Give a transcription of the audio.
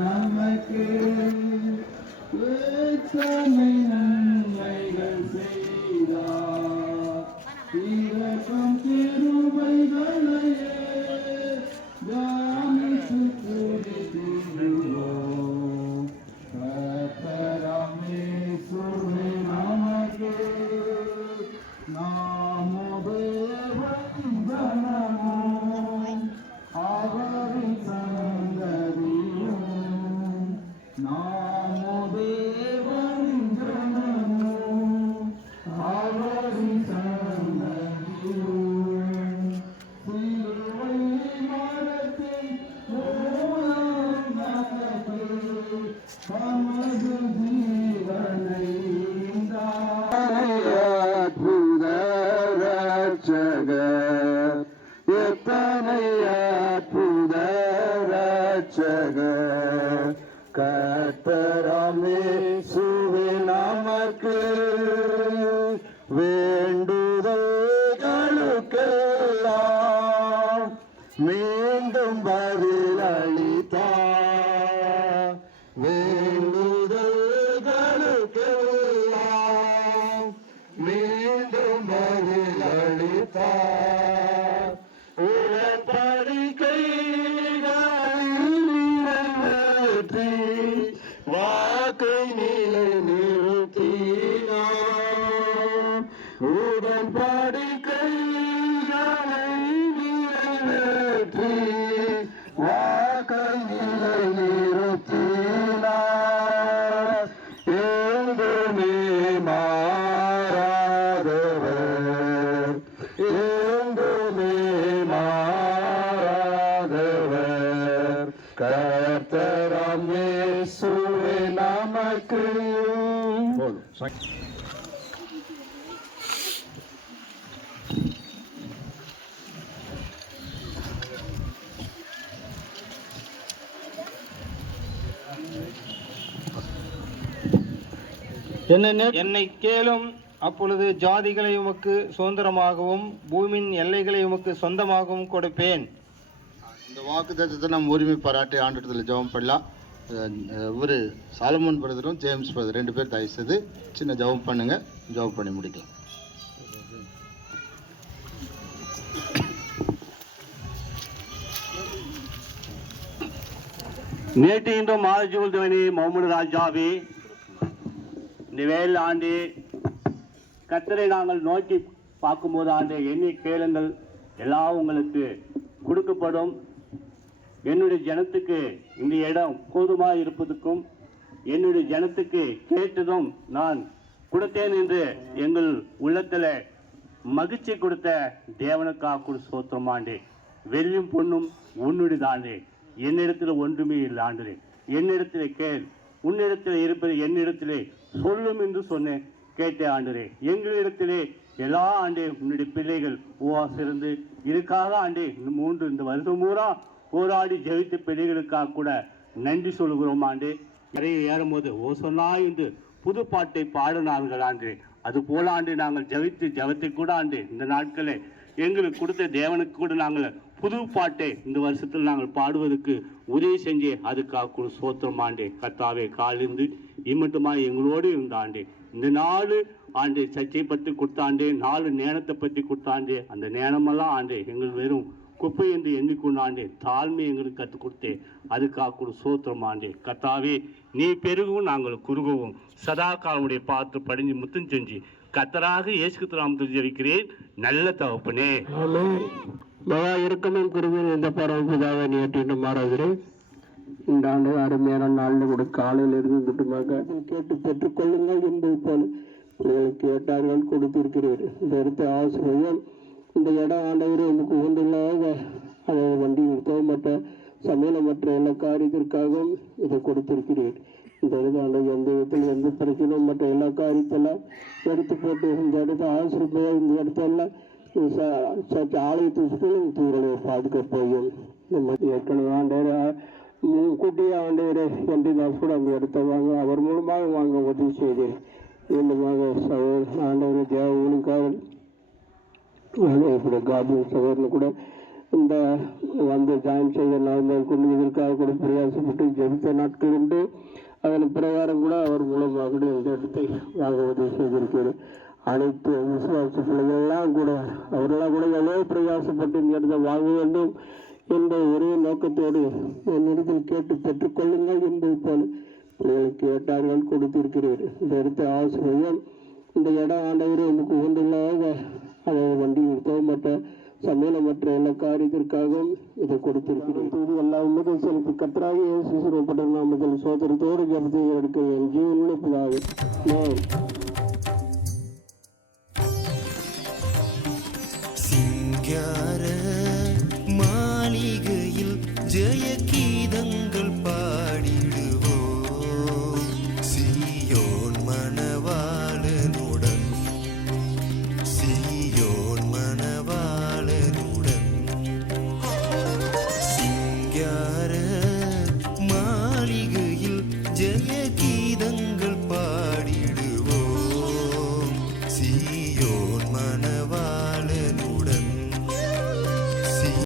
நமக்கு எத்தனை நன்மைகள் செய்தார், இரக்கம் கிருபைகளையே தியானித்து துதித்திடுவோம். கர்த்தராம் இயேசுவே நமக்கு நாமுதேவன் ஜனமும் அவரின் சங்கதியும், நாமுதேவன் ஜனமும் அவரின் சங்கதியும், சிலுவை மரத்தின் மூலம் நமக்கு தமது ஜீவனை அற்புத ரட்சகர், எத்தனை அற்புத ரட்சகர், கர்த்தராம் இயேசுவே நமக்கு வேண்டுதல்களுக்கெல்லாம் மீண்டும் பதிலளித்தார், வேண்டுதல்களுக்கெல்லாம் மீண்டும் பதிலளித்தார். வாக்கை நிலை நிறுத்தினார், உடன்படிக்கைகளை நிறைவேற்றி வாக்கை நிலை நிறுத்தினார். எங்குமே மாறாதவர், எங்குமே மாறாதவர், கர்த்தராம் இயேசுவே நமக்கு. என்னை கேளும், அப்பொழுது ஜாதிகளை உமக்கு சுதந்திரமாகவும் பூமியின் எல்லைகளை உமக்கு சொந்தமாகவும் கொடுப்பேன். இந்த வாக்கு தத்துவத்தை நம்ம உரிமை பாராட்டி ஆண்டத்தில் ஜெபம் பண்ணலாம். இவர் சாலமோன் பிரதரும் ஜேம்ஸ் பிரதர் 2 பேர் தயவு செய்து சின்ன ஜெபம் பண்ணுங்க, ஜெபம் பண்ணி முடிக்கலாம். நேற்று இன்றும் மாஜூல் தேவனே முகமது ராஜாவே, இந்த வேல் ஆண்டு கர்த்தரை நாங்கள் நோக்கி பார்க்கும்போது ஆண்டு எண்ணி கேளுங்கள், எல்லாம் உங்களுக்கு கொடுக்கப்படும். என்னுடைய ஜனத்துக்கு இந்த இடம் போதுமாக இருப்பதற்கும் என்னுடைய ஜனத்துக்கு கேட்டதும் நான் கொடுத்தேன் என்று எங்கள் உள்ளத்தில் மகிழ்ச்சி கொடுத்த தேவனுக்காக சோத்திரமாண்டே. வெள்ளியும் பொண்ணும் உன்னுடையதாண்டே, என்னிடத்தில் ஒன்றுமே இல்லை ஆண்டே. என்னிடத்தில் கேள், உன்னிடத்தில் இருப்பது என்னிடத்திலே சொல்லும் என்று சொன்னேன், கேட்டே ஆண்டரே. எங்களிடத்திலே எல்லா ஆண்டே உன்னுடைய பிள்ளைகள் உவாசிருந்து இதுக்காக ஆண்டே இந்த வருஷம் பூரா போராடி ஜெயித்த பிள்ளைகளுக்காக கூட நன்றி சொல்கிறோம் ஆண்டே. நிறைய ஏறும்போது ஓ சொன்னாய் என்று புது பாட்டை பாடினார்கள் ஆண்டே. அது போல ஆண்டு நாங்கள் ஜெபத்தை கூட ஆண்டு இந்த நாட்களே எங்களுக்கு கொடுத்த தேவனுக்கு கூட நாங்கள் புது பாட்டை இந்த வருஷத்தில் நாங்கள் பாடுவதற்கு உதவி செஞ்சே அதுக்காக சோத்திரம் ஆண்டே. கர்த்தாவே காலிருந்து இம்மட்டுமா எங்களோடு இருந்தாண்டே. இந்த 4 ஆண்டு சர்ச்சை பற்றி கொடுத்தாண்டே, 4 நேரத்தை பற்றி கொடுத்தாண்டே. அந்த நேரமெல்லாம் ஆண்டே எங்கள் வெறும் குப்பை என்று எண்ணிக்கொண்டாண்டே தாழ்மை எங்களுக்கு கற்றுக் கொடுத்தே. அதுக்காக சோத்திரம் ஆண்டே. கர்த்தாவே நீ பெருகவும் நாங்கள் குறுகவும் சதா காலமுடைய பார்த்து படிஞ்சு முத்தம் செஞ்சு கர்த்தராக இயேசு கிறிஸ்து நாமத்தில் ஜெபிக்கிறேன் நல்ல தகப்பனே. மகா இருக்கமும் குருவின் எந்த பரவதாக நேற்று மாறாகிறேன். இந்த ஆண்டு அருமையான நாளில் கூட காலையில் இருந்துட்டுமாக கேட்டு பெற்றுக்கொள்ளுங்கள் என்பது போல பிள்ளைகள் கேட்டார்கள், கொடுத்திருக்கிறீர். இந்த இடத்தை ஆசிரியம் இந்த இடம் ஆண்டவர் எனக்கு உகந்துள்ளாக அதை வண்டி நிறுத்தமற்ற சமையலமற்ற எல்லா காரியத்திற்காகவும் இதை கொடுத்திருக்கிறீர். இந்த இடத்த ஆண்டவர் எந்த விதத்தில் எந்த பிரச்சனையும் மற்ற எல்லா காரியத்தெல்லாம் எடுத்து போட்டு இந்த இடத்த ஆசிரியப்பையாக இந்த இடத்தெல்லாம் சற்று ஆலயத்தை சுற்றிலும் தூரலை பாதுகாப்பையும் ஏற்கனவே ஆண்டவர் கூட்டிய ஆண்டவரே என்டிதாஸ் கூட அந்த இடத்தை வாங்க அவர் மூலமாக வாங்க உதவி செய்தேன். மீண்டுமாக சகோதரர் ஆண்டவர் தேவ ஊழியக்காரர் இப்படி காபி சகோதரன் கூட இந்த வந்து ஜாயின் செய்த நாள் கொண்டு இதற்காக கூட பிரயாசப்பட்டு ஜெபித்த நாட்கள் உண்டு. அதன் பிரகாரம் கூட அவர் மூலமாக இந்த இடத்தை வாங்க உதவி செய்திருக்கிறார். அனைத்து விசுவாச பிள்ளைகளெல்லாம் கூட அவரெல்லாம் கூட எவ்வளோ பிரயாசப்பட்டு இந்த இடத்தை வாங்க வேண்டும் என்ற ஒரே நோக்கத்தோடு என்னிடத்தில் கேட்டு பெற்றுக்கொள்ளுங்கள் என்பது போல பிள்ளைகள் கேட்டார்கள், கொடுத்திருக்கிறீர். இந்த இடத்தை ஆசிரியம் இந்த இடம் ஆண்டவரே எனக்கு ஒன்றில்லாத அதை வண்டி தோமற்ற சமையலமற்ற எல்லா காரியத்திற்காகவும் இதை கொடுத்திருக்கிறேன். எல்லா உண்மைகள் செலுத்தி கத்தராக இயேசுப்பட்ட நாமத்தில் சோதரத்தோடு ஜபத்தை எடுக்கிறேன். ஜீவனுள்ள பிதாவே ஆமென். சிங்கார மாளிகையில் ஜெய கீதங்கள் பாடிடுவோம், சீயோன் மணவாளனுடன், சீயோன் மணவாளனுடன். சிங்கார மாளிகையில் ஜெய கீதங்கள் பாடிடுவோம்,